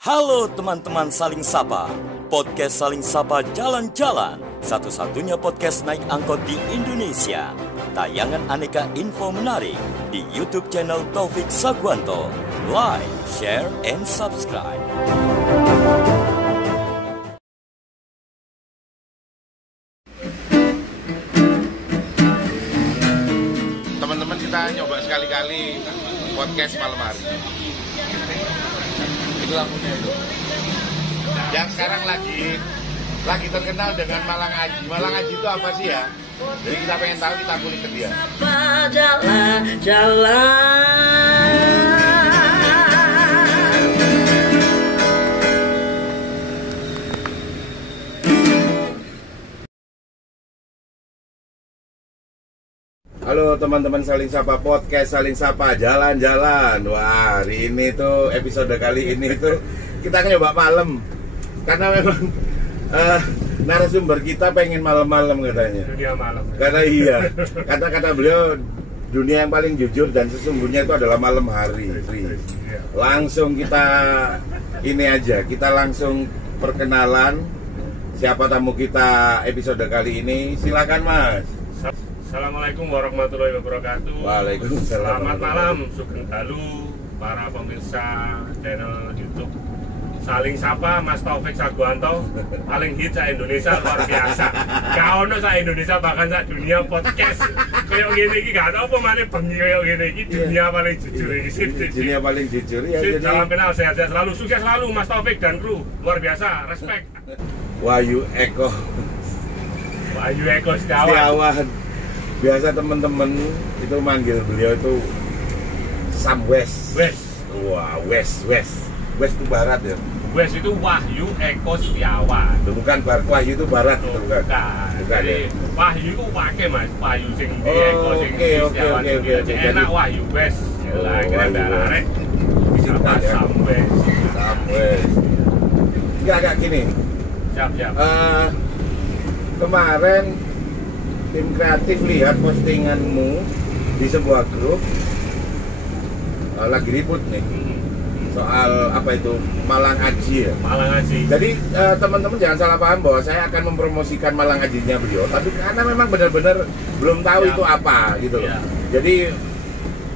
Halo teman-teman Saling Sapa, podcast Saling Sapa Jalan-Jalan, satu-satunya podcast naik angkot di Indonesia. Tayangan aneka info menarik di YouTube channel Taufik Sagwanto. Like, share, and subscribe. Teman-teman, kita nyoba sekali-kali podcast malam hari. Itu lampunya itu. Yang sekarang lagi terkenal dengan Malang Aji. Malang Aji itu apa sih ya? Jadi kita pengen tahu, kita kulik ke dia. Halo teman-teman Saling Sapa Podcast, Saling Sapa Jalan-Jalan. Wah, hari ini tuh episode kali ini tuh kita akan nyoba malam. Karena memang narasumber kita pengen malam-malam katanya. Dunia malam. Karena iya, kata-kata beliau dunia yang paling jujur dan sesungguhnya itu adalah malam hari. Langsung kita ini aja, kita langsung perkenalan siapa tamu kita episode kali ini. Silakan Mas. Assalamualaikum warahmatullahi wabarakatuh. Waalaikumsalam. Selamat malam, Sugeng Dalu, para pemirsa channel YouTube Saling Sapa, Mas Taufik Sagwanto, paling hit sa Indonesia, luar biasa. Gak ono sa Indonesia, bahkan sa dunia podcast. Kayak gini iki gak ada apa mana bengi kayak gini iki dunia paling jujur iki. Sip. Dunia paling jujur ya. Sip, salam kenal, sehat-sehat selalu, sukses selalu Mas Taufik dan kru. Luar biasa, respect. Wahyu Eko Setiawan. Biasa teman-teman itu manggil beliau itu Sam West. Wah, West itu barat ya. West itu Wahyu Eko Setiawan. Itu bukan Wahyu itu barat, itu bukan. Bukan. Jadi Ya. Wahyu itu pakai Mas, Wahyu sing di Oh, Eko sing oke. Jadi enak Wahyu West. Lah kira Wahyu ndak West. arek. Bisa ya. Sam West. Sam West. Enggak gini. Siap. Kemarin tim kreatif lihat postinganmu di sebuah grup lagi ribut nih soal apa itu Malang Aji ya. Malang Aji. Jadi teman-teman jangan salah paham bahwa saya akan mempromosikan Malang Ajinya beliau, tapi karena memang benar-benar belum tahu itu apa gitu loh. Ya. Jadi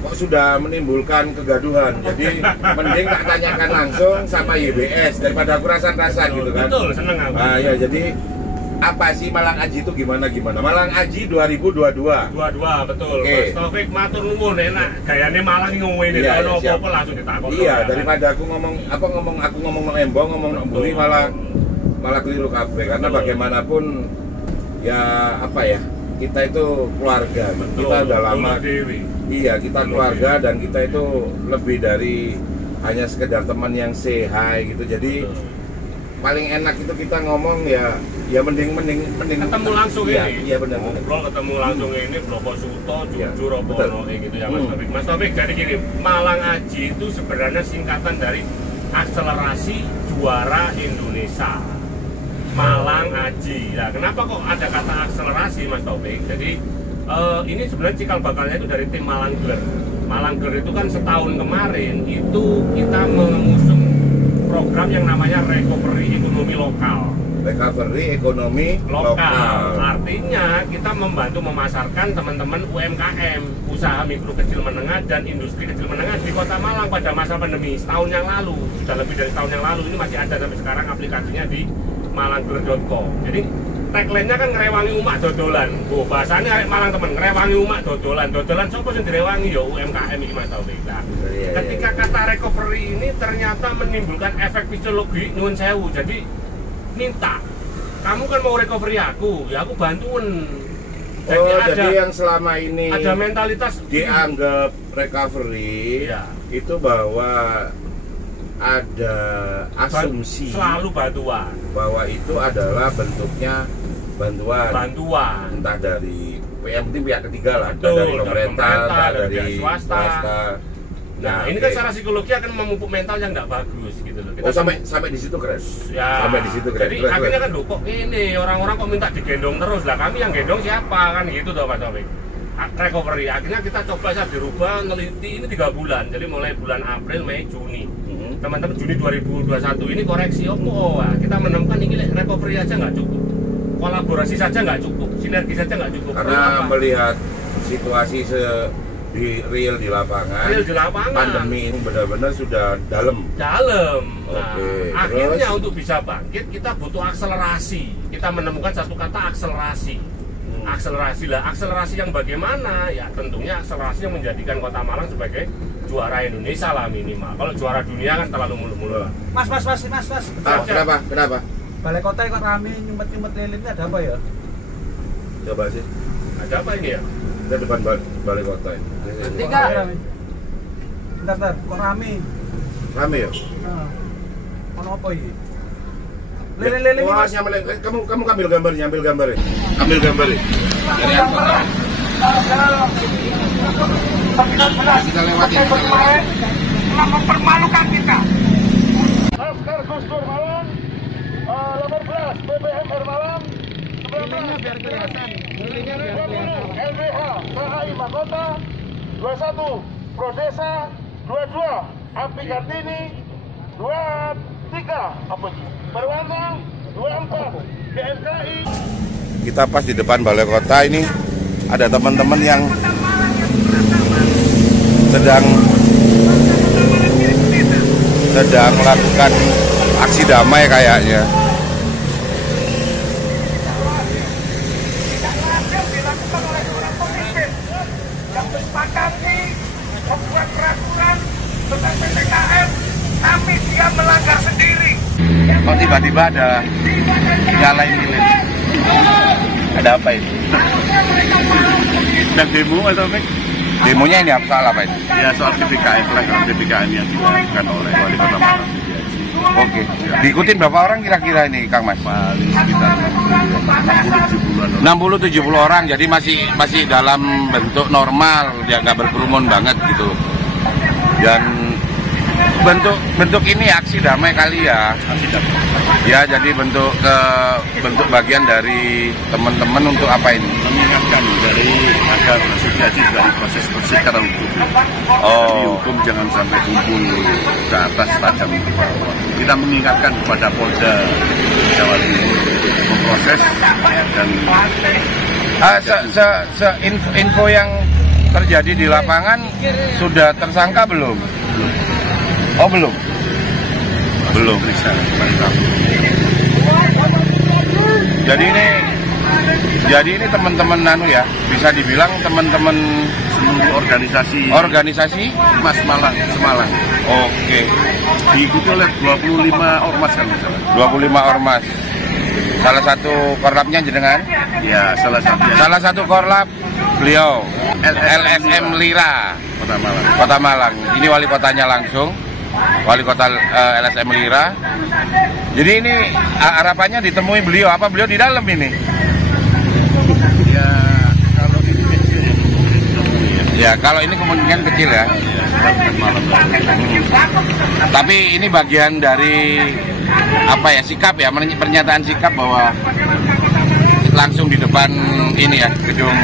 kok sudah menimbulkan kegaduhan. Jadi mending tak tanyakan langsung sama YBS daripada aku rasa-rasa gitu kan. Betul, seneng aku. Nah, ya jadi apa sih Malang Aji itu gimana? Malang Aji 2022. Dua, betul. Oke. Mas Taufik matur nuwun enak. Gayane Malang iki ngomongin Iya, ono siap. apa-apa langsung ditakon. Iya, daripada aku ngomong nang embong, ngomong nang mburi malah keliru kabeh karena Betul. bagaimanapun ya apa ya, kita itu keluarga. Betul. Kita udah lama. Dewi. Iya, kita keluarga dan kita itu lebih dari hanya sekedar teman yang say hi gitu. Jadi Betul. paling enak itu kita ngomong ya mending Ketemu langsung iya, ini. Iya benar. Ngobrol ketemu langsung ini Bloko Suto, Iya, jujur apa betul. ono gitu ya Mas Taufik. Mas Taufik, jadi gini, Malang Aji itu sebenarnya singkatan dari Akselerasi Juara Indonesia. Malang Aji. Nah, kenapa kok ada kata akselerasi Mas Taufik? Jadi ini sebenarnya cikal bakalnya itu dari tim Malang Gler. Malang Gler itu kan setahun kemarin itu kita mengusung program yang namanya Recovery Ekonomi Lokal. Recovery ekonomi lokal. Artinya kita membantu memasarkan teman-teman UMKM, usaha mikro kecil menengah dan industri kecil menengah di Kota Malang pada masa pandemi setahun yang lalu. Sudah lebih dari setahun yang lalu, ini masih ada sampai sekarang aplikasinya di malanggler.com. Jadi tagline-nya kan ngerewangi umak dodolan. Bahasanya arek Malang temen, ngerewangi umak dodolan. Dodolan siapa sing direwangi ya UMKM iki Mas Taufik. Nah, ketika kata recovery ini ternyata menimbulkan efek fisiologi nuwun sewu. Jadi minta, kamu kan mau recovery aku, ya aku bantuin. Jadi yang selama ini ada mentalitas dianggap recovery Iya. itu bahwa ada asumsi selalu bantuan, bahwa itu adalah bentuknya bantuan entah dari pihak ketiga lah, entah Betul, dari pemerintah, entah dari swasta. Nah, ini kan secara psikologi akan memupuk mental yang nggak bagus gitu loh. Kita sampai di situ keren. Ya, Sampai di situ keren. jadi akhirnya kan kok ini orang-orang kok minta digendong terus lah. Kami yang gendong siapa kan gitu toh Mas Taufik. Recovery akhirnya kita coba dirubah, neliti ini 3 bulan. Jadi mulai bulan April, Mei, Juni. teman-teman Juni 2021 ini koreksi kita menemukan ini recovery aja nggak cukup, kolaborasi saja nggak cukup, sinergi saja nggak cukup. Karena melihat situasi real di lapangan, pandemi ini benar-benar sudah dalam. Nah, akhirnya untuk bisa bangkit kita butuh akselerasi. Kita menemukan satu kata akselerasi. Akselerasi yang bagaimana? Ya tentunya akselerasi yang menjadikan Kota Malang sebagai juara Indonesia lah minimal. Kalau juara dunia kan terlalu mulu-mulu. Mas. Kenapa? Balai kota kok rame nyumpet lilinnya, ada apa ya? Coba sih. Ada apa ini ya? Kita depan balai kota ini. Enggak. Bentar, kok rame? Rame ya? Nah. Ono apa ini? Lilin-lilin ini. Wah, kamu ambil gambarnya. Ambil gambarnya. Kita lewati. Mempermalukan kita. Laskar Gus Dur Malang, 18 BBM Malang, 19 biar kelihatan. LBH KHI Mahkota, 21 Prodesa, 22 Api Kartini, 23 apa itu? Perwana, 24 GMKI. Kita pas di depan balai kota ini ada teman-teman yang sedang melakukan aksi damai kayaknya. Dilakukan oleh seorang pemimpin yang mensepakati membuat peraturan tentang PPKM, tapi dia melanggar sendiri. Kok tiba-tiba ada nyalain lilin? Ada apa ini? Dan demo atau apa? Demonya ini apa salah Pak? Ya soal PPKM, pelanggaran PPKM yang dilakukan oleh Wali Kota Malang. Oke. Diikutin berapa orang kira-kira ini Kang Mas? Paling sekitar 60-70 orang, jadi masih dalam bentuk normal, ya nggak berkerumun banget gitu. Dan bentuk ini aksi damai kali ya. Ya, jadi bentuk bagian dari teman-teman untuk apa ini? mengingatkan dari agar asosiasi dari proses secara hukum. Jadi hukum jangan sampai kumpul ke atas tajam ke bawah. Kita mengingatkan kepada Polda Jawa Timur memproses dan info yang terjadi di lapangan sudah tersangka belum? Oh belum. Periksa. Jadi ini teman-teman ya, bisa dibilang teman-teman organisasi Mas Semalang. Oke. Diikuti oleh 25 ormas kan misalnya. 25 ormas. Salah satu korlapnya jenengan? Ya, Salah satu korlap beliau LSM Lira Kota Malang. Ini wali kotanya langsung. Wali kota LSM Lira. Jadi ini harapannya ditemui beliau. Apa beliau di dalam ini? Ya, kalau ini kecil ya. Kalau ini kemungkinan kecil ya. Tapi ini bagian dari apa ya, sikap ya, pernyataan sikap bahwa langsung di depan ini ya, gedung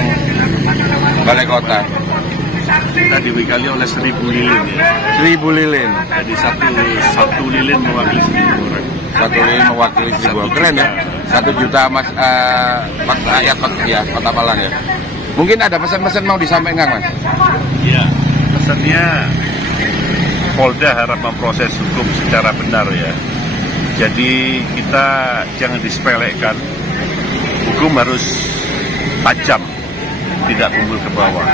balai kota. Kita dibekali oleh 1000 lilin ya. 1000 lilin. Jadi satu lilin mewakili 1000 orang. Satu lilin mewakili 1000 orang. Keren ya. 1 juta rakyat ya, Kota Malang ya. Mungkin ada pesan-pesan mau disampaikan Mas? Ya, pesannya Polda harap memproses hukum secara benar ya. Jadi kita jangan disepelekan. Hukum harus tajam, tidak tumbul ke bawah.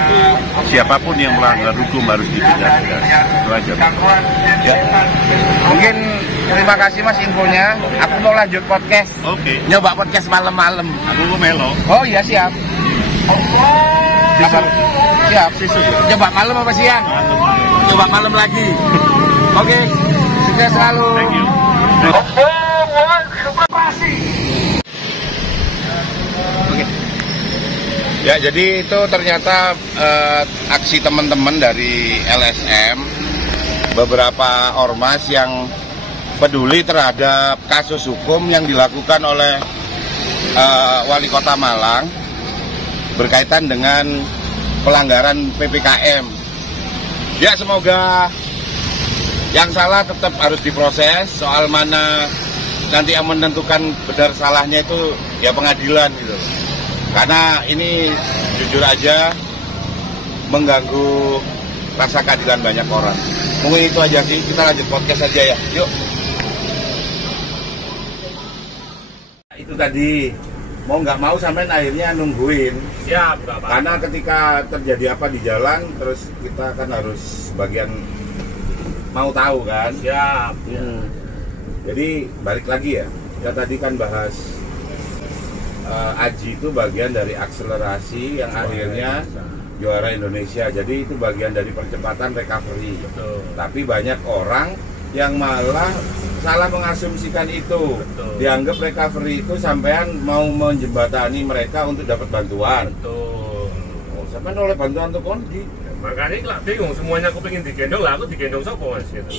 Siapapun yang melanggar hukum harus dipidana. Itu aja. Ya. Mungkin terima kasih Mas infonya. Aku mau lanjut podcast. Oke. Nyoba podcast malam-malam. Aku mau melo. Oh iya siap. Siap. Coba malam apa siang? Coba malam lagi. Oke. Sukses selalu. Thank you. Ya, jadi itu ternyata aksi teman-teman dari LSM, beberapa ormas yang peduli terhadap kasus hukum yang dilakukan oleh Wali Kota Malang berkaitan dengan pelanggaran PPKM. Ya, semoga Yang salah tetap harus diproses. Soal mana nanti yang menentukan benar salahnya itu ya pengadilan gitu. Karena ini jujur aja mengganggu rasa keadilan banyak orang. Mungkin itu aja sih, kita lanjut podcast aja ya. Yuk. Itu tadi mau nggak mau sampai akhirnya nungguin. Siap, nggak apa-apa. Karena ketika terjadi apa di jalan, terus kita kan harus bagian mau tahu kan. Siap. Jadi balik lagi ya, kita tadi kan bahas Aji itu bagian dari akselerasi yang akhirnya juara Indonesia. Jadi itu bagian dari percepatan recovery. Betul. Tapi banyak orang yang malah salah mengasumsikan itu. Betul. Dianggap recovery itu sampean mau menjembatani mereka untuk dapat bantuan. Betul. Oh, sampean oleh bantuan untuk kondi. Makanya lah bingung, semuanya aku pengen digendong lah, aku digendong sopo mas gitu.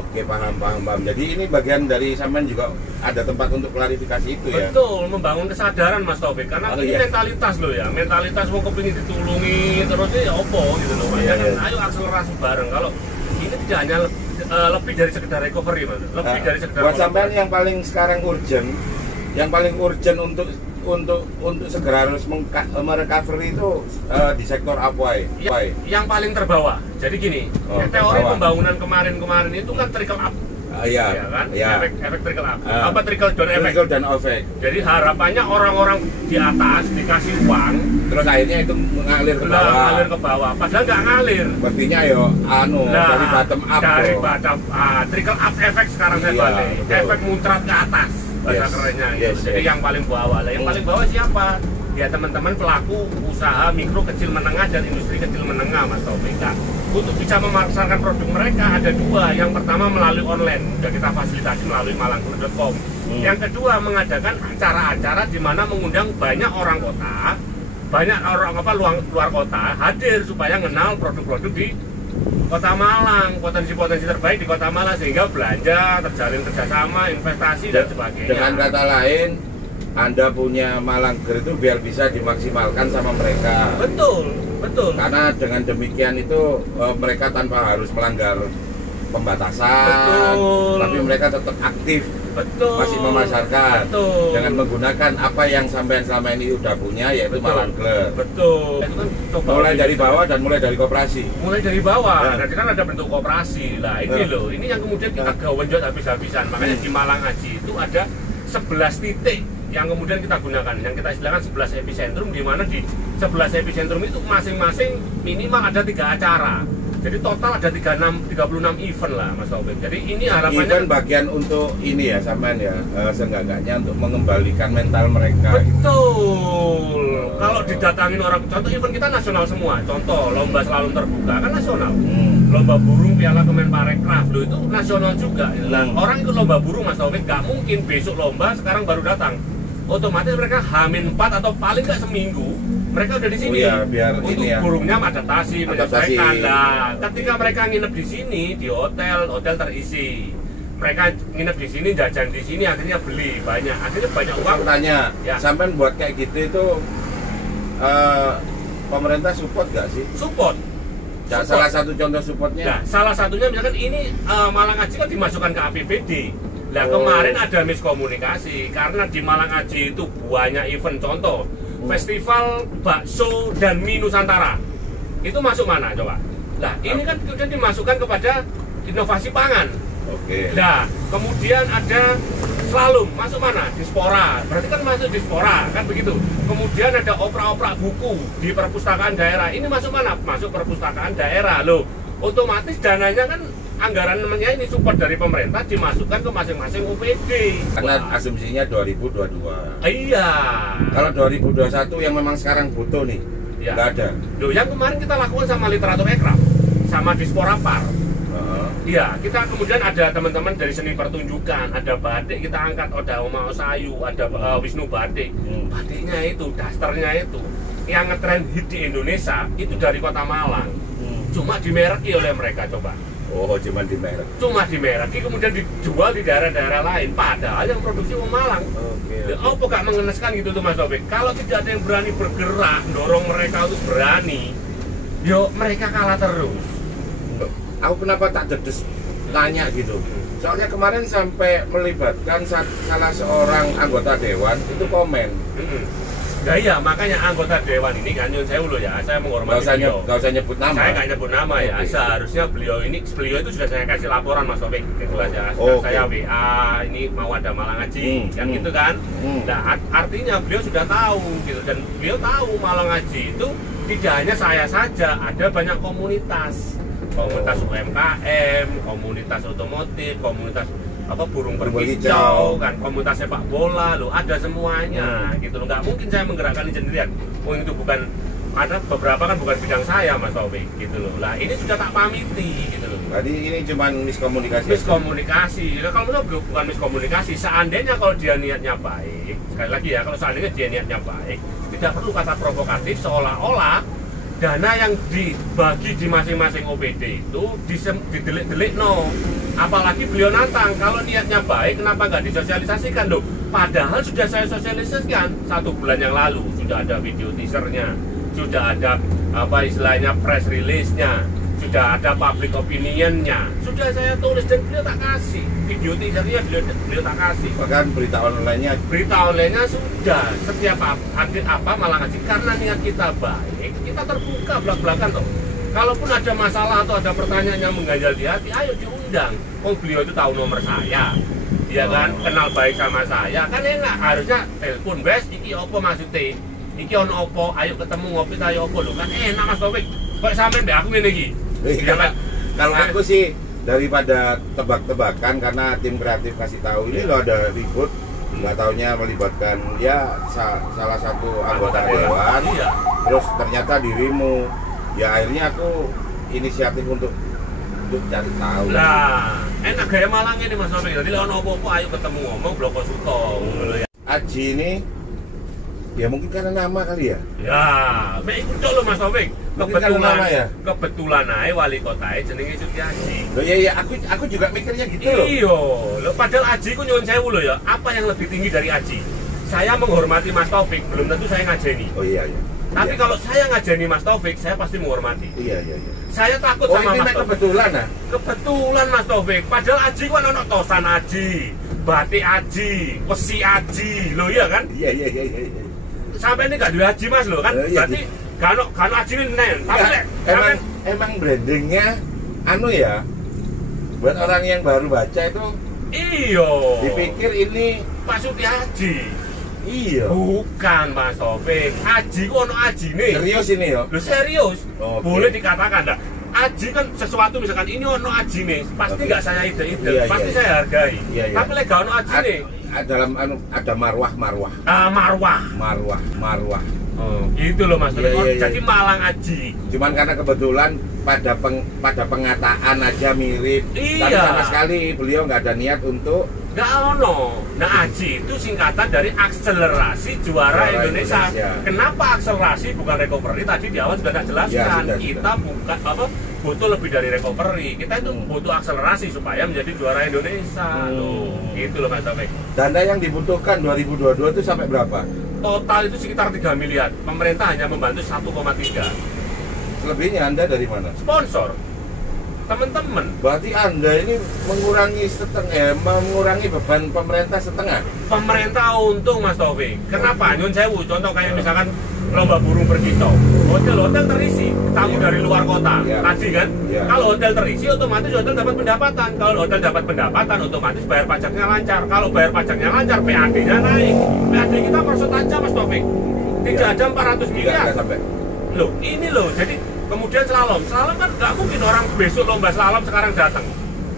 Oke, paham. Jadi ini bagian dari sampean juga ada tempat untuk klarifikasi itu ya. Betul, membangun kesadaran Mas Taufik. Karena ini mentalitas loh ya, mentalitas mau kepingin ditulungi terus ya opo gitu loh. Makanya kan ayo akselerasi bareng. Kalau ini tidak hanya lebih dari sekedar recovery mas, lebih dari sekedar. Buat sampean yang paling sekarang urgent, untuk segera harus merecovery itu di sektor apa ya? Yang paling terbawa. Jadi gini, teori pembangunan kemarin itu kan trickle up. Iya kan? Iya. Efek trickle up. Apa trickle down effect? Trickle down effect. Jadi harapannya orang-orang di atas dikasih uang, terus akhirnya itu mengalir ke bawah. Ngalir ke bawah. Padahal nggak ngalir. Sepertinya yo dari bottom up. Dari bottom trickle up effect sekarang saya balik. Betul. Efek muncrat ke atas. Bahasa kerennya gitu. Jadi yang paling bawah lah. Yang paling bawah siapa? Ya teman-teman pelaku usaha mikro kecil menengah dan industri kecil menengah Mas Taufik. Untuk bisa memasarkan produk mereka ada dua. Yang pertama melalui online, sudah kita fasilitasi melalui malangguru.com. Yang kedua mengadakan acara-acara di mana mengundang banyak orang kota, banyak orang luar kota hadir supaya mengenal produk-produk di Kota Malang, potensi-potensi terbaik di Kota Malang sehingga belanja, terjalin kerjasama, investasi dan sebagainya. Dengan kata lain, Anda punya Malangger itu biar bisa dimaksimalkan sama mereka. Betul. Karena dengan demikian itu mereka tanpa harus melanggar pembatasan, tapi mereka tetap aktif. Masih memasarkan dengan menggunakan apa yang sampean selama ini udah punya, yaitu Malangger. Betul. Itu kan mulai dari bawah dan mulai dari koperasi. Mulai dari bawah. Nanti kan ada bentuk koperasi. Nah ini loh, ini yang kemudian kita gawenjot habis-habisan. Makanya di Malang Aji itu ada 11 titik yang kemudian kita gunakan, yang kita istilahkan 11 epicentrum, di mana di 11 epicentrum itu masing-masing minimal ada 3 acara. Jadi total ada 36 event lah Mas Taufik. Jadi ini harapannya event bagian untuk ini ya sampean ya, seenggaknya untuk mengembalikan mental mereka. Betul. Kalau didatangin orang, contoh event kita nasional semua. Contoh lomba slalom terbuka kan nasional. Lomba burung Piala Kemenparekraf lo itu nasional juga. Orang ikut lomba burung Mas Taufik, nggak mungkin besok lomba sekarang baru datang. Otomatis mereka H-4 atau paling nggak seminggu mereka udah di sini. Biar untuk ini ya, burungnya adaptasi, menyesuaikan. Nah, ketika mereka nginep di sini di hotel terisi. Mereka nginep di sini, jajan di sini, akhirnya beli banyak, akhirnya banyak uang. Aku tanya, ya. sampean buat kayak gitu itu pemerintah support nggak sih? Support. Ya, salah satu contoh supportnya. Nah, salah satunya misalkan ini Malang Aji kan dimasukkan ke APBD. Nah kemarin ada miskomunikasi karena di Malang Aji itu banyak event, contoh festival bakso dan mie Nusantara. Itu masuk mana coba? Nah ini kan kemudian dimasukkan kepada inovasi pangan. Oke. Nah kemudian ada slalom, masuk mana? Dispora. Berarti kan masuk Dispora, kan begitu. Kemudian ada opera-opera buku di perpustakaan daerah. Ini masuk mana? Masuk perpustakaan daerah loh. Otomatis dananya kan anggaran namanya ini support dari pemerintah dimasukkan ke masing-masing UPD. Karena asumsinya 2022. Iya. Kalau 2021 yang memang sekarang butuh nih, nggak ada. Loh, yang kemarin kita lakukan sama literatur ekraf, sama Dispora Par. Iya, kita kemudian ada teman-teman dari seni pertunjukan, ada batik kita angkat, ada Oma Osayu, ada Wisnu Batik. Batiknya itu, dasternya itu, yang ngetrend hit di Indonesia itu dari Kota Malang. Cuma dimereki oleh mereka coba. Oh, cuma dimerek. Cuma dimereki kemudian dijual di daerah-daerah lain. Padahal yang produksi Malang. Oke. Apa gak mengeneskan gitu tuh Mas Taufik? Kalau tidak ada yang berani bergerak, dorong mereka untuk berani, yo mereka kalah terus. Aku kenapa tak dedes nanya gitu. Soalnya kemarin sampai melibatkan salah seorang anggota dewan itu komen. Nah iya, makanya anggota dewan ini kan nyun sewu loh ya, saya menghormati beliau. Gak usah nyebut nama. Saya nggak nyebut nama ya. Seharusnya beliau itu sudah saya kasih laporan Mas Taufik, gitu aja. Saya WA ini mau ada Malang Ngaji, kan gitu kan. Nah artinya beliau sudah tahu gitu, dan beliau tahu Malang Ngaji itu tidak hanya saya saja, ada banyak komunitas UMKM, komunitas otomotif, komunitas burung berkicau, kan komunitas sepak bola loh, ada semuanya gitu loh. Nggak mungkin saya menggerakkan ini sendirian. Itu bukan, ada beberapa kan bukan bidang saya Mas Taufik gitu loh. Lah ini sudah tak pamiti gitu loh. Jadi ini cuma miskomunikasi. Nah, kalau menurut bukan miskomunikasi, seandainya kalau dia niatnya baik, sekali lagi ya, kalau seandainya dia niatnya baik, tidak perlu kata provokatif seolah-olah dana yang dibagi di masing-masing OPD itu didelik-delik no. Apalagi beliau nantang, kalau niatnya baik kenapa nggak disosialisasikan loh? Padahal sudah saya sosialisasikan 1 bulan yang lalu, sudah ada video teasernya, sudah ada istilahnya press release-nya, sudah ada public opinion-nya, sudah saya tulis dan beliau tak kasih video teasernya, beliau tak kasih. Bahkan berita online-nya sudah, setiap update apa Malang Ngaji, karena niat kita baik, kita terbuka belak-belakan toh. Kalaupun ada masalah atau ada pertanyaan yang mengganjal di hati, ayo diundang. Beliau itu tahu nomor saya, ya kan, kenal baik sama saya, kan enak. Harusnya telepon, bes, iki opo maksudnya, iki on opo, ayo ketemu ngopi, ayo opo lo, kan enak Mas Taufik. Kok sampai mbak aku ini lagi? Kalau aku sih daripada tebak-tebakan, karena tim kreatif kasih tahu ini lo ada ribut, nggak taunya melibatkan ya salah satu anggota dewan, terus ternyata dirimu. Ya akhirnya aku inisiatif untuk cari tahu. Nah, enak gaya Malang ini Mas Taufik. Jadi kalau apa-apa ayo ketemu ngomong bloko suto. Aji ini ya mungkin karena nama kali ya. Ya, mek ikut dulu Mas Taufik. Kebetulan aja wali kota jenenge Suti Aji. Loh iya, aku juga mikirnya gitu loh. Iya, loh padahal Aji ku nyuwun sewu loh ya. Apa yang lebih tinggi dari Aji? Saya menghormati Mas Taufik, belum tentu saya ngajeni. Oh iya. Tapi kalau saya ngajeni Mas Taufik, saya pasti menghormati. Iya. Saya takut sama Mas Taufik. Kebetulan ah. Kebetulan Mas Taufik. Padahal Aji kan ono tosan Aji, batik Aji, wesi Aji, lo iya kan? Iya. Sampai ini gak duwe Aji Mas lo kan? Berarti kan Aji ini nen. Tapi emang brandingnya ya. Buat orang yang baru baca itu. Iyo. Dipikir ini Pak Suti Aji. Iya. Bukan Mas Taufik. Aji ku ono Ajine. Serius ini ya? Loh serius. Okay. Boleh dikatakan dah. Aji kan sesuatu misalkan ini ono Ajine, pasti nggak saya ide-ide, pasti saya hargai. Iya. Tapi lek gak ono Ajine, ada marwah. Marwah. Oh, gitu loh Mas. Jadi Malang Aji. Cuman karena kebetulan pada pengataan aja mirip. Iya. Tapi sama sekali beliau nggak ada niat untuk. Nggak ono. Nah Aji itu singkatan dari akselerasi juara Indonesia. Kenapa akselerasi bukan recovery? Tadi di awal sudah tak jelaskan. Ya, kita bukan butuh lebih dari recovery. Kita itu butuh akselerasi supaya menjadi juara Indonesia. Loh, gitu loh Mas Taufik. Dana yang dibutuhkan 2022 itu sampai berapa? Total itu sekitar 3 miliar. Pemerintah hanya membantu 1,3. Selebihnya Anda dari mana? Sponsor. Teman-teman. Berarti Anda ini mengurangi beban pemerintah setengah. Pemerintah untung Mas Taufik. Kenapa? Nyun sewu. Contoh kayak misalkan lomba burung berkicau. Hotel terisi, tamu dari luar kota. Tadi kan? Kalau hotel terisi otomatis hotel dapat pendapatan. Kalau hotel dapat pendapatan otomatis bayar pajaknya lancar. Kalau bayar pajaknya lancar, PAD-nya naik. PAD kita merosot aja Mas Taufik. Tidak ada 400 miliar. Loh, ini loh. Jadi kemudian slalom kan nggak mungkin orang besok lomba slalom sekarang datang.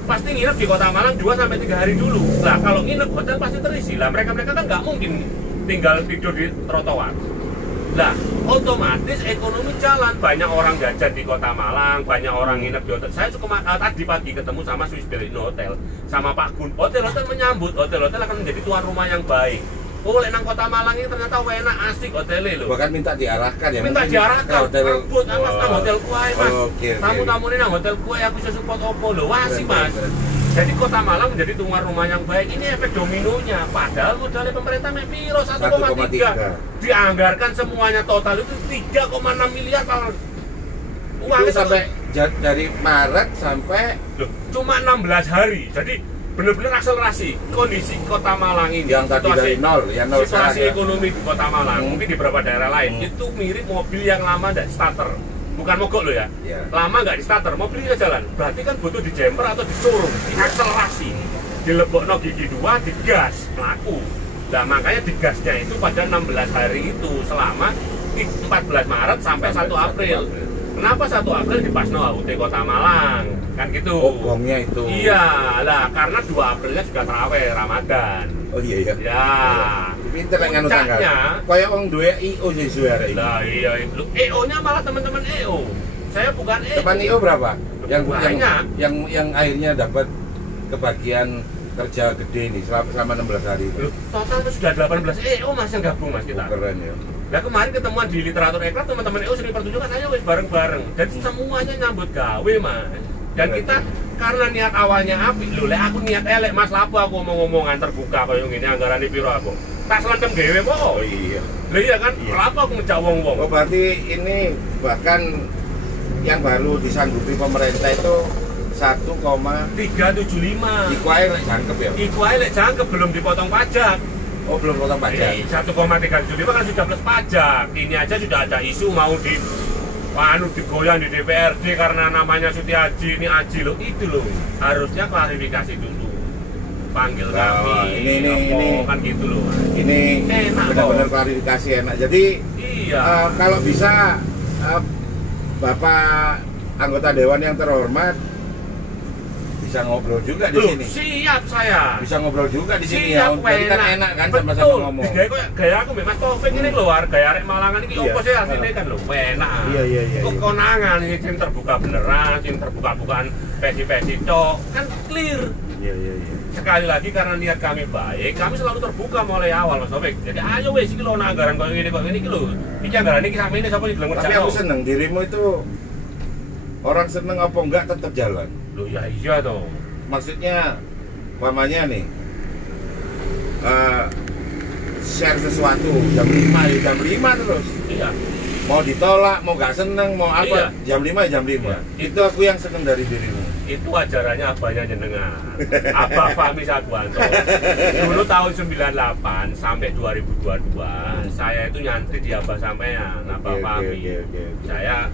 Pasti nginep di Kota Malang 2-3 hari dulu. Nah kalau nginep hotel pasti terisi lah. Mereka kan nggak mungkin tinggal tidur di trotoar. Nah otomatis ekonomi jalan. Banyak orang jajan di Kota Malang, banyak orang nginep di hotel. Saya tadi pagi ketemu sama Swiss Bellino Hotel, sama Pak Gun. Hotel menyambut. Hotel akan menjadi tuan rumah yang baik. Oh, nang Kota Malang ini ternyata enak, asik hotelnya loh. Bahkan minta diarahkan ya. Minta diarahkan. Rebut Mas nang hotel kuai Mas. Okay. Tamu-tamu ini nang hotel kuai aku bisa support opo lho. Asik Mas. Jadi Kota Malang menjadi tuan rumah yang baik. Ini efek dominonya. Padahal modalnya pemerintah mek piro 1,3. Dianggarkan semuanya total itu 3,6 miliar kalau uang itu dari Maret sampai Loh, cuma 16 hari. Jadi benar-benar akselerasi kondisi Kota Malang ini. yang tadi dari nol, yang nol situasi sekarang ya. ekonomi di Kota Malang, mungkin di beberapa daerah lain itu mirip mobil yang lama dan starter. Bukan mogok loh ya. Iya. Lama nggak di starter, mobilnya jalan. Berarti kan butuh di jumper atau di showroom, diakselerasi. Dilebokno gigi 2, digas, melaku. Nah makanya digasnya itu pada 16 hari itu selama 14 Maret sampai 1 April. Kenapa 1 April di Pasno UT Kota Malang? Kan gitu. Oh, gongnya itu. Iya, lah karena 2 Aprilnya juga terawih Ramadan. Oh iya iya. Ya. Pinter nek nganu tanggal. Puncaknya, Kayak wong duwe IO sih suara ini. lah iya itu. EO-nya malah teman-teman EO. Saya bukan EO. Depan IO berapa? Banyak. Yang akhirnya dapat kebagian kerja gede nih selama 16 hari itu. Loh, total itu sudah 18 EO mas yang gabung mas kita. Keren ya. Nah kemarin ketemuan di literatur ekraf teman-teman EO sering pertunjukan ayo wis bareng-bareng. Jadi semuanya nyambut gawe mas. Dan kita karena niat awalnya apik lho, lek aku niat elek mas lapo aku ngomong-ngomongan terbuka koyo ngene anggarane piro aku. Tak selendem dhewe kok. Oh iya. Lah iya kan, Iya. lapo aku ngejak wong-wong. Oh berarti ini bahkan yang baru disanggupi pemerintah itu 375. Iku ae lek jangkep ya. Iku ae lek jangkep belum dipotong pajak. Oh belum potong pajak. 1,375 kan sudah plus pajak. Ini aja sudah ada isu mau digoyang di DPRD karena namanya Sutiaji, ini Aji loh, itu loh. Harusnya klarifikasi dulu. Panggil kami. Ini kan gitu loh. Ini Enak benar-benar kok. klarifikasi enak. Jadi Iya. kalau bisa Bapak anggota dewan yang terhormat bisa ngobrol juga di Loh, sini. siap saya. Bisa ngobrol juga di sini Siap, ya. Berarti kan enak kan sama-sama Betul. ngomong. Gaya aku Mas Taufik ini lho, gaya arek Malangan ini Iya. opo sih asline kan lho, enak. Iya. Kok konangan ini sing terbuka beneran, sing terbuka-bukaan pesi-pesi tok, kan clear. Iya. Sekali lagi karena niat kami baik, kami selalu terbuka mulai awal Mas Taufik. Jadi ayo wis iki lho ana anggaran koyo ngene iki lho. Iki anggaran iki sakmene sapa sing gelem Tapi aku seneng dirimu itu orang seneng apa enggak tetap jalan. Loh ya iya toh. Maksudnya umpamanya nih share sesuatu jam 5 ya jam 5 terus. Iya. Mau ditolak, mau gak seneng, mau apa, Iya. jam 5 ya jam 5. Iya. Itu aku yang seneng dari dirimu. Itu ajarannya abahnya jenengan Abah Fahmi Saguanto. Dulu tahun 98 sampai 2022 saya itu nyantri di Abah sampean, Abah Fahmi. Oke. Saya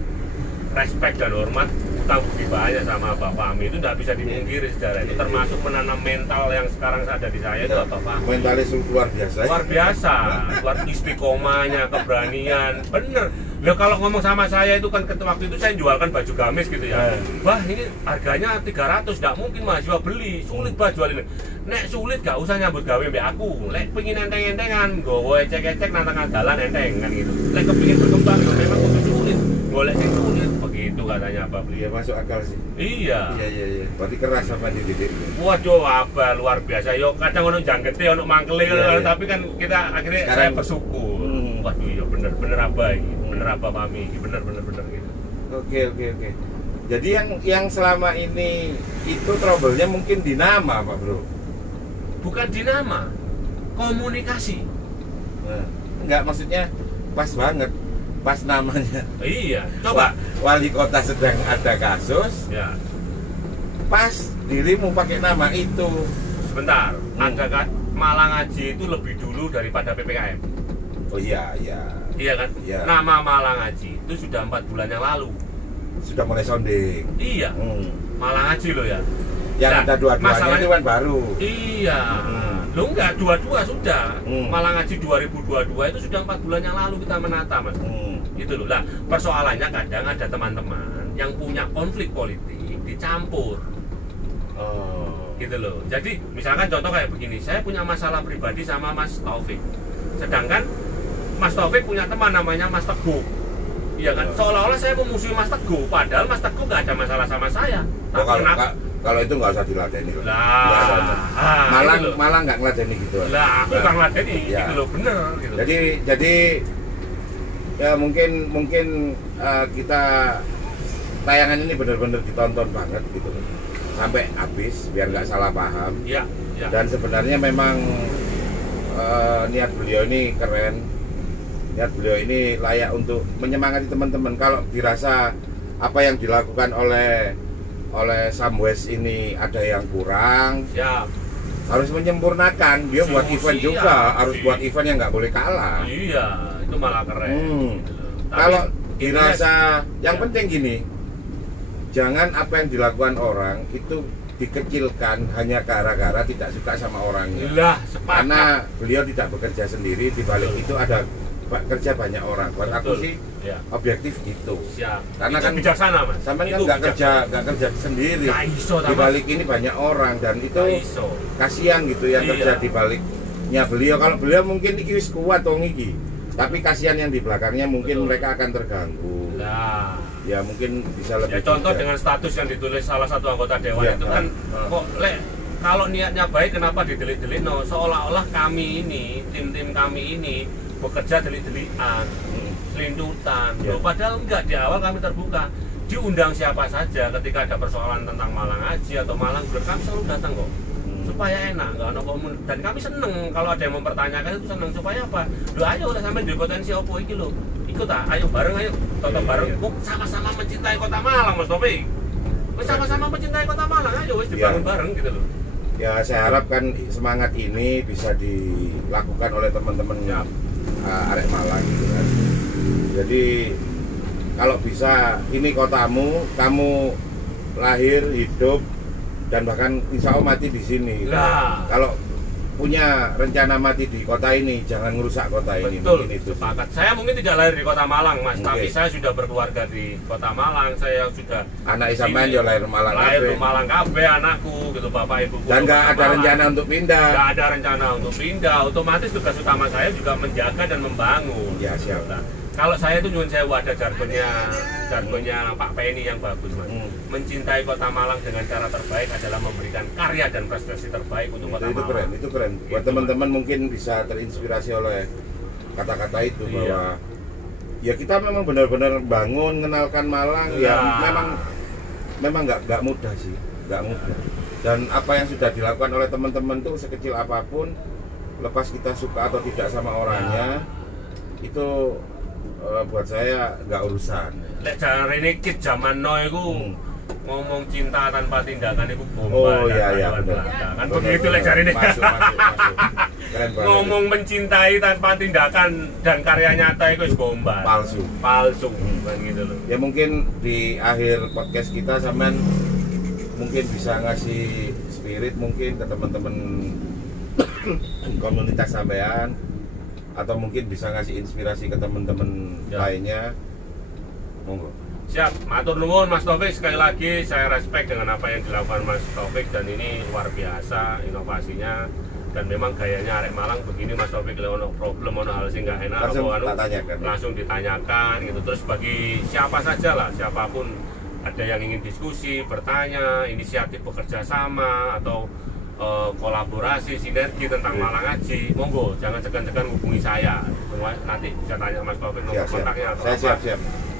respect dan hormat, utang budi banyak sama Abah Fahmi. Itu tidak bisa dimungkiri sejarah itu, termasuk menanam mental yang sekarang ada di saya itu Abah Fahmi. Mentalis luar biasa. Luar biasa, luar istiqomahnya, keberanian, bener. Loh kalau ngomong sama saya itu kan waktu itu saya jualkan baju gamis gitu ya. Wah ini harganya 300, tidak mungkin mahasiswa beli, sulit bah jual ini. Nek sulit gak usah nyambut gawe mbak aku. Lek pengin enteng-entengan, gowo ecek-ecek nantang dalan enteng kan gitu. Lek kepingin berkembang, ya memang kudu sulit. Golek sing sulit, begitu katanya Abah beli. Iya masuk akal sih. Iya. Iya. Berarti keras sama dididik. Waduh, Abah luar biasa. Yo kadang ono jangkete, ono mangkele, Iya. tapi kan kita akhirnya Sekarang- saya bersyukur. Waduh, iya bener Abah ini, bener Abah Fahmi, bener gitu. Oke. Jadi yang selama ini itu trouble-nya mungkin di nama, Pak Bro. Bukan di nama, komunikasi. Nah, enggak maksudnya pas banget, pas namanya. Iya, coba. Wali kota sedang ada kasus, Ya, pas dirimu pakai nama itu. sebentar. Ada Malang Aji itu lebih dulu daripada PPKM. Oh iya. Iya kan? Iya. Nama Malang Aji itu sudah 4 bulan yang lalu. Sudah mulai sounding. Iya, Malang Aji loh ya. Yang Nah, ada dua-duanya masalahnya- itu kan baru. Iya, lo enggak, dua-dua sudah. Hmm. Malang Aji 2022 itu sudah 4 bulan yang lalu kita menata mas. Gitu loh. Nah, persoalannya kadang ada teman-teman yang punya konflik politik dicampur. Gitu loh. Jadi misalkan contoh kayak begini, saya punya masalah pribadi sama Mas Taufik. Sedangkan Mas Taufik punya teman namanya Mas Teguh. Iya kan? Seolah-olah saya memusuhi Mas Teguh, padahal Mas Teguh nggak ada masalah sama saya. Oh, Tapi kenapa? kalau itu nggak usah diladeni loh. Lah, Nggak ada. gitu loh. Malang nggak ngeladeni gitu. Lah, aku Nah, nggak ngeladeni, ya. gitu loh, bener gitu. Jadi ya mungkin kita tayangan ini benar-benar ditonton banget gitu sampai habis biar nggak salah paham. Ya. Dan sebenarnya memang niat beliau ini keren. Niat beliau ini layak untuk menyemangati teman-teman. Kalau dirasa apa yang dilakukan oleh Samwes ini ada yang kurang. Siap. Harus menyempurnakan. Dia buat event juga, harus buat event yang nggak boleh kalah. Iya, itu malah keren. Tapi Kalau dirasa yang ya. penting gini, jangan apa yang dilakukan orang itu dikecilkan hanya gara-gara tidak suka sama orangnya. Lah, sepakat. Karena beliau tidak bekerja sendiri, di balik itu ada kerja banyak orang. Buat aku Betul. sih Ya. objektif itu. Siap. Karena Itu kan bijaksana, Mas. Sampai kan Itu nggak bijaksana. kerja sendiri. Nggak iso, Di balik ini banyak orang dan itu Nggak iso. kasihan gitu yang Iya. kerja di baliknya beliau. Kalau beliau mungkin iki wis kuat wong iki. Tapi kasihan yang di belakangnya mungkin Betul. mereka akan terganggu. Nah, Ya mungkin bisa ya lebih contoh bijak. dengan status yang ditulis salah satu anggota dewan Iya, itu kan kok kalau niatnya baik kenapa didelik-delik? No, seolah-olah kami ini, tim-tim kami ini bekerja delik-delikan, selintutan. Iya. Loh, padahal enggak, di awal kami terbuka. Diundang siapa saja ketika ada persoalan tentang Malang Haji atau Malang Group, kami selalu datang kok. Supaya enak, nggak ada komun. Dan kami seneng kalau ada yang mempertanyakan itu seneng supaya apa? Loh ayo lah sampai di potensi opo iki lho. Ikut ah, ayo bareng ayo. Toto bareng. Kok sama-sama mencintai Kota Malang, Mas Taufik. Wis sama-sama mencintai Kota Malang, ayo wis dibangun Iya. bareng gitu loh. Ya saya harapkan semangat ini bisa dilakukan oleh teman-teman arek Malang gitu kan. Jadi kalau bisa ini kotamu, kamu lahir, hidup dan bahkan insya Allah mati di sini. Lah. Kalau punya rencana mati di kota ini, jangan merusak kota ini. Betul, Mungkin itu. sepakat. Saya mungkin tidak lahir di Kota Malang, Mas, Oke. tapi saya sudah berkeluarga di Kota Malang. Saya sudah Anak di sampean sini. yo lahir Malang Lahir kabeh. di Malang kabeh anakku gitu, bapak ibuku. Dan nggak Kota ada Malang. rencana untuk pindah. Nggak ada rencana untuk pindah. Otomatis tugas utama saya juga menjaga dan membangun. Ya, siap. Nah, kalau saya itu nyuwun sewu, ada jargonnya Pak Penny yang bagus, Mas. Mencintai Kota Malang dengan cara terbaik adalah memberikan karya dan prestasi terbaik untuk Kota Itu Malang. keren, itu keren. Buat Gitu, teman-teman mungkin bisa terinspirasi oleh kata-kata itu Iya. bahwa ya kita memang benar-benar bangun, mengenalkan Malang. Ya Nah. memang nggak mudah sih, nggak mudah. Dan apa yang sudah dilakukan oleh teman-teman tuh sekecil apapun, lepas kita suka atau tidak sama orangnya, itu buat saya nggak urusan. Lek jarane ini kid zaman no iku ngomong cinta tanpa tindakan itu gombal. Oh iya iya dan benar. belaka. Kan Benar, begitu benar. lek jarane. Masuk. Keren banget. Ngomong mencintai tanpa tindakan dan karya nyata itu wis gombal. Palsu. Palsu kan gitu loh. Ya mungkin di akhir podcast kita sampean mungkin bisa ngasih spirit mungkin ke teman-teman komunitas sampean atau mungkin bisa ngasih inspirasi ke teman-teman Ya. lainnya. Monggo. Siap, matur nuwun Mas Taufik, sekali lagi saya respect dengan apa yang dilakukan Mas Taufik dan ini luar biasa inovasinya dan memang gayanya arek Malang begini Mas Taufik, kalau ono problem, ono hal sing nggak enak Langsung apa, tak tanyakan. langsung ditanyakan gitu. Terus bagi siapa saja lah, siapapun ada yang ingin diskusi, bertanya, inisiatif bekerja sama atau kolaborasi, sinergi tentang Malang Haji, monggo jangan segan-segan hubungi saya. Semua nanti bisa tanya Mas Taufik nomor Siap. kontaknya atau Saya apa. siap.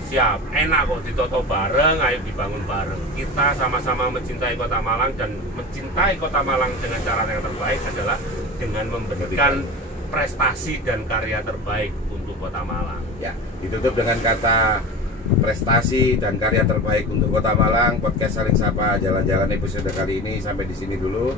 Siap, enak kok ditoto bareng, ayo dibangun bareng. Kita sama-sama mencintai Kota Malang dan mencintai Kota Malang dengan cara yang terbaik adalah dengan memberikan prestasi dan karya terbaik untuk Kota Malang. Ya, ditutup dengan kata prestasi dan karya terbaik untuk Kota Malang. Podcast Saling Sapa Jalan-Jalan episode kali ini sampai di sini dulu.